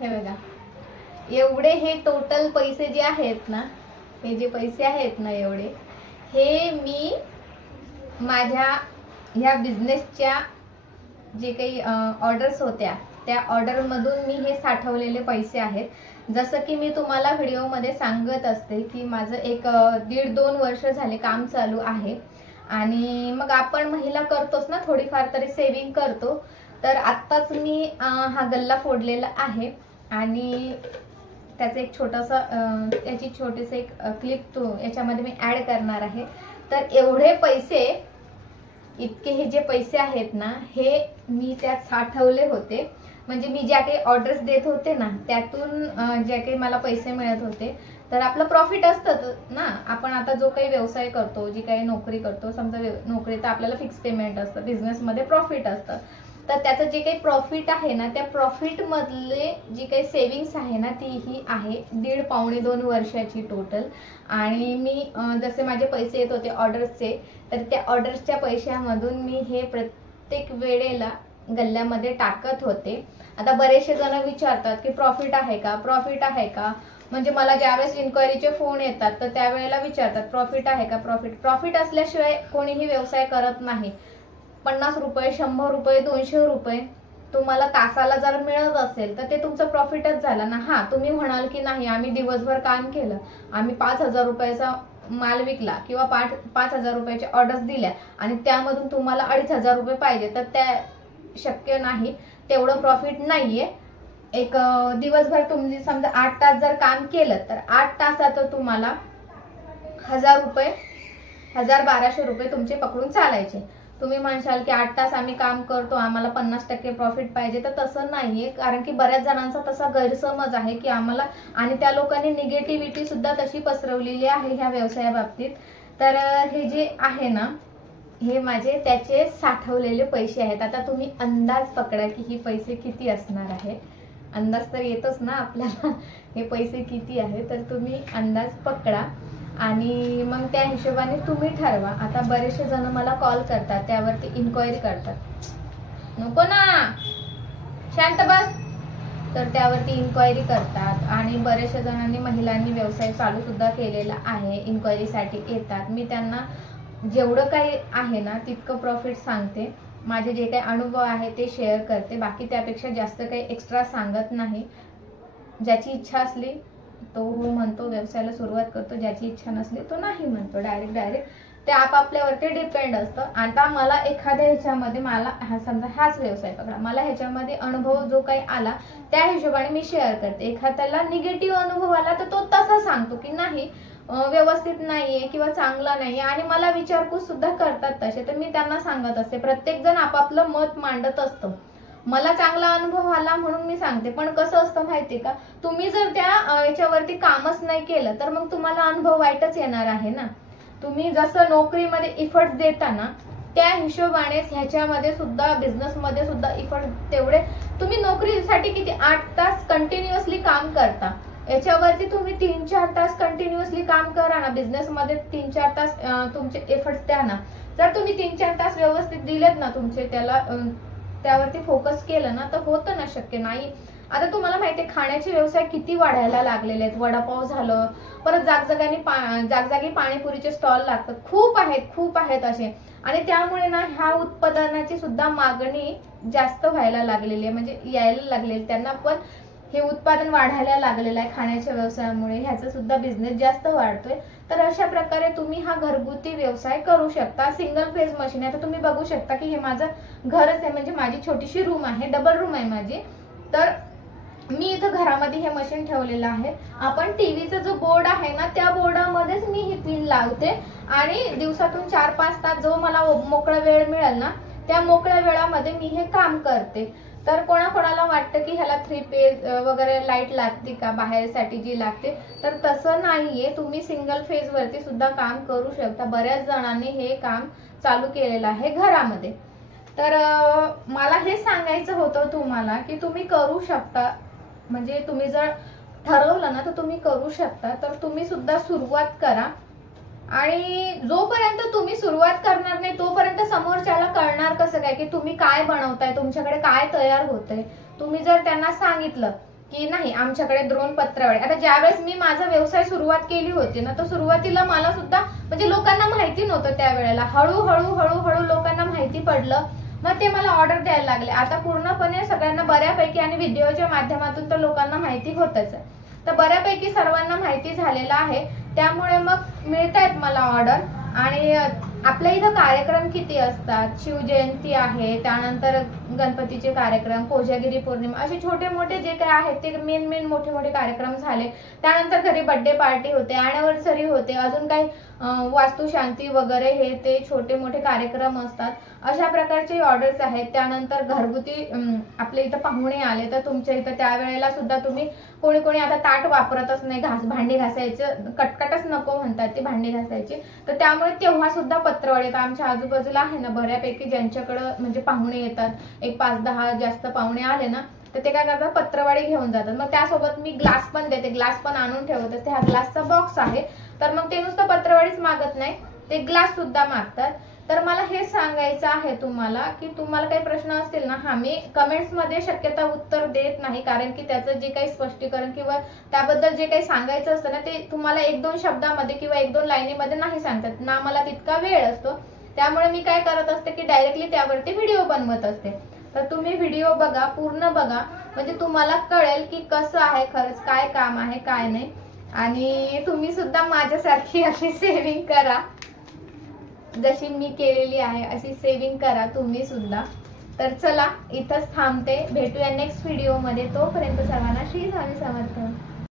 हे बघा, एवढे हे टोटल पैसे जे आहेत ना, हे जे पैसे आहेत ना एवढे, हे मी माझ्या ह्या बिझनेसच्या जे काही ऑर्डर्स होत्या त्या ऑर्डरमधून मी हे साठवलेले पैसे आहेत. जसं की मी तुम्हाला व्हिडिओमध्ये सांगत असते की माझं एक 1.5-2 वर्ष झाले काम चालू आहे आणि मग आपण महिला करतोच ना, थोडीफार तरी सेविंग करतो. तर आत्ताच मी हा गल्ला फोडलेला आहे आणि त्याचं एक छोटंसं याची छोटीशी एक क्लिप याच्यामध्ये मी ॲड करणार आहे. तर एवढे पैसे, इतके हे जे पैसे आहेत ना, हे मी त्यात साठवले होते. म्हणजे मी ज्या काही ऑर्डर्स देत होते ना, त्यातून जे काही मला पैसे मिळत होते, तर आपलं प्रॉफिट असतं ना. आपण आता जो काही व्यवसाय करतो, जी काही नोकरी करतो, समजा नोकरी तर आपल्याला फिक्स पेमेंट असतं, बिझनेसमध्ये प्रॉफिट असतं. तर त्याचं जे काही प्रॉफिट आहे ना, त्या प्रॉफिट मधले जी काही सेविंग्स आहे ना, ती ही आहे 1.5-2 वर्षाची टोटल. आणि मी जसे माझे पैसे येत होते ऑर्डर्सचे, तर त्या ऑर्डर्सच्या पैशामधून मी हे प्रत्येक वेळेला गल्ल्यामध्ये टाकत होते. आता बरेचसे जण विचारतात की प्रॉफिट आहे का, प्रॉफिट आहे का. म्हणजे मला ज्यावेळेस इन्क्वायरीचे फोन येतात तर त्यावेळेला विचारतात प्रॉफिट आहे का. प्रॉफिट असल्याशिवाय कोणीही व्यवसाय करत नाही. 50 रुपये, 100 रुपये, 200 रुपये तुम्हाला तासाला जर मिळत असेल तर ते तुमचं प्रॉफिटच झालं ना. हा, तुम्ही म्हणाल की नाही, आम्ही दिवसभर काम केलं, आम्ही 5,000 रुपयाचा माल विकला किंवा 5,000 रुपयाच्या ऑर्डर्स दिल्या आणि त्यामधून तुम्हाला 2,500 रुपये पाहिजे, तर त्या शक्य नाही. तेवढं प्रॉफिट नाहीये. एक दिवसभर तुम्ही समजा 8 तास जर काम केलं तर 8 तासात तुम्हाला 1,000 रुपये, 1,000-1,200 रुपये तुमचे पकडून चालायचे. तुम्ही म्हणशाल की 8 तास आम्ही काम करतो, आम्हाला 50% प्रॉफिट पाहिजे, तर तसं नाहीये. कारण की बऱ्याच जणांचा तसा गैरसमज आहे की आम्हाला, आणि त्या लोकांनी निगेटिव्हिटी सुद्धा तशी पसरवलेली आहे ह्या व्यवसायाबाबतीत. तर हे जे आहे ना, हे माझे त्याचे साठवलेले पैसे आहेत. आता तुम्ही अंदाज पकडा की ही पैसे किती असणार आहे. अंदाज तर येतच ना आपल्याला हे पैसे किती आहे, तर तुम्ही अंदाज पकडा आणि मग त्या हिशोबाने तुम्ही ठरवा. आता बरेचसे जण मला कॉल करतात, त्यावरती इन्क्वायरी करतात. नको ना, शांत बस. तर त्यावरती इन्क्वायरी करतात आणि बरेचशा जणांनी, महिलांनी व्यवसाय चालू सुद्धा केलेला आहे, इन्क्वायरीसाठी येतात. मी त्यांना जेवढं काही आहे ना तितकं प्रॉफिट सांगते. माझे जे काही अनुभव आहे ते शेअर करते. बाकी त्यापेक्षा जास्त काही एक्स्ट्रा सांगत नाही. ज्याची इच्छा असली तो हो म्हणतो, व्यवसायाला सुरुवात करतो. ज्याची इच्छा नसली तो नाही म्हणतो. डायरेक्ट ते आपापल्यावरती डिपेंड असतं. आता मला एखाद्या ह्याच्यामध्ये, मला समजा हाच व्यवसाय पकडा, मला ह्याच्यामध्ये अनुभव जो काही आला त्या हिशोबाने मी शेअर करते. एखाद्याला निगेटिव्ह अनुभव आला तर तो तसा सांगतो की नाही, व्यवस्थित नाहीये किंवा चांगला नाहीये, आणि मला विचारपूस सुद्धा करतात तसे. तर मी त्यांना सांगत असते, प्रत्येक जण आपापलं मत मांडत असतं. मला चांगला अनुभव आला म्हणून मी सांगते. पण कसं असतं माहितीये का, तुम्ही जर त्या याच्यावरती कामच नाही केलं तर मग तुम्हाला अनुभव वाईटच येणार आहे ना. तुम्ही जसं नोकरीमध्ये इफर्ट देता ना, त्या हिशोबानेच ह्याच्यामध्ये सुद्धा, बिझनेसमध्ये सुद्धा इफर्ट तेवढे. तुम्ही नोकरीसाठी किती 8 तास कंटिन्युअसली काम करता, याच्यावरती तुम्ही 3-4 तास कंटिन्युअसली काम करा ना. बिझनेसमध्ये 3-4 तास तुमचे एफर्ट्स द्या ना. जर तुम्ही 3-4 तास व्यवस्थित दिलेत ना, तुमचे त्यावरती फोकस केलं ना, तर होतं ना. शक्य नाही. आता तुम्हाला माहितीये खाण्याचे व्यवसाय किती वाढायला लागलेले आहेत. वडापाव झालं, परत जागजागी पाणीपुरीचे स्टॉल लागतात. खूप आहेत असे. आणि त्यामुळे ना ह्या उत्पादनाची सुद्धा मागणी जास्त व्हायला लागलेली आहे, म्हणजे यायला लागलेली. त्यांना पण हे उत्पादन वाढायला लागलेलं आहे खाण्याच्या व्यवसायामुळे. ह्याचा सुद्धा बिझनेस जास्त वाढतोय. तर अशा प्रकारे तुम्ही हा घरगुती व्यवसाय करू शकता. Single phase machine. आता तुम्ही बघू शकता की हे माझं घरच आहे, म्हणजे माझी छोटीशी रूम आहे, डबल रूम आहे माझी. तर मी इथं घरामध्ये हे मशीन ठेवलेलं आहे. आपण टीव्हीचा जो बोर्ड आहे ना, त्या बोर्डामध्येच मी ही पिन लावते आणि दिवसातून 4-5 तास जो मला मोकळा वेळ मिळेल ना, त्या मोकळ्या वेळामध्ये मी हे काम करते. तर कोणाकोणाला वाटतं की ह्याला 3 फेज वगैरे लाईट लागते का बाहेरसाठी जी लागते, तर तसं नाहीये. तुम्ही सिंगल फेज वरती सुद्धा काम करू शकता. बऱ्याच जणांनी हे काम चालू केलेलं आहे घरामध्ये. तर मला हे सांगायचं होतं तुम्हाला की तुम्ही करू शकता. म्हणजे तुम्ही जर ठरवलं ना तर तुम्ही करू शकता. तर तुम्ही सुद्धा सुरुवात करा. आणि जोपर्यंत तुम्ही सुरुवात करणार नाही तोपर्यंत समोरच्याला कळणार कसं काय की तुम्ही काय बनवताय, तुमच्याकडे काय तयार होतंय. तुम्ही जर त्यांना सांगितलं की नाही आमच्याकडे द्रोण पत्रावळी. आता ज्यावेळेस मी माझा व्यवसाय सुरुवात केली होती ना, तर सुरुवातीला मला सुद्धा म्हणजे लोकांना माहिती नव्हतं त्यावेळेला. हळूहळू हळूहळू लोकांना माहिती पडलं, मग ते मला ऑर्डर द्यायला लागले. आता पूर्णपणे सगळ्यांना बऱ्यापैकी आणि व्हिडिओच्या माध्यमातून तर लोकांना माहिती होतच. तर बऱ्यापैकी सर्वांना माहिती झालेलं आहे, त्यामुळे मग मिळतायत मला ऑर्डर. आणि आपल्या इथं कार्यक्रम किती असतात, शिवजयंती आहे, त्यानंतर गणपतीचे कार्यक्रम, कोजागिरी पौर्णिमा, असे छोटे मोठे जे काय आहेत ते मेन मोठे मोठे कार्यक्रम झाले. त्यानंतर घरी बर्थडे पार्टी होते, अॅनिव्हर्सरी होते, अजून काही वास्तुशांती वगैरे हे ते छोटे मोठे कार्यक्रम असतात. अशा प्रकारचे ऑर्डर्स आहेत. त्यानंतर घरगुती आपल्या इथं पाहुणे आले तर तुमच्या इथं त्यावेळेला सुद्धा तुम्ही कोणी कोणी आता ताट वापरतच नाही, भांडी घासायचं कटकटच नको म्हणतात ते भांडी घासायची, तर त्यामुळे तेव्हा सुद्धा पत्रावळी येतात. आमच्या आजूबाजूला आहे ना बऱ्यापैकी ज्यांच्याकडं म्हणजे पाहुणे येतात, एक 5-10 जास्त पाहुणे आले ना, तर ते काय करतात पत्रवाळी घेऊन जातात. मग त्यासोबत मी ग्लास पण देते, ग्लास पण आणून ठेवत असते. हा ग्लासचा बॉक्स आहे, तर मग ते नुसतं पत्रवाळीच मागत नाही, ते ग्लास सुद्धा मागतात. तर मला हे सांगायचं आहे तुम्हाला की तुम्हाला काही प्रश्न असतील ना, हा मी कमेंट्स मध्ये शक्यता उत्तर देत नाही, कारण की त्याचं जे काही स्पष्टीकरण किंवा त्याबद्दल जे काही सांगायचं असतं ना, ते तुम्हाला 1-2 शब्दामध्ये किंवा 1-2 लाईनीमध्ये नाही सांगतात ना, मला तितका वेळ असतो. त्यामुळे मी काय करत असते की डायरेक्टली त्यावरती व्हिडिओ बनवत असते. तर तुम्ही व्हिडिओ बघा, पूर्ण बघा, म्हणजे तुम्हाला कळेल की कसं आहे खरंच, काय काम आहे काय नाही. आणि तुम्ही सुद्धा माझ्यासारखी अशी सेविंग करा, जशी मी केलेली आहे अशी सेविंग करा तुम्ही सुद्धा. तर चला इथंच थांबते, भेटूया नेक्स्ट व्हिडिओ मध्ये. तोपर्यंत सर्वांना श्री स्वामी समर्थ.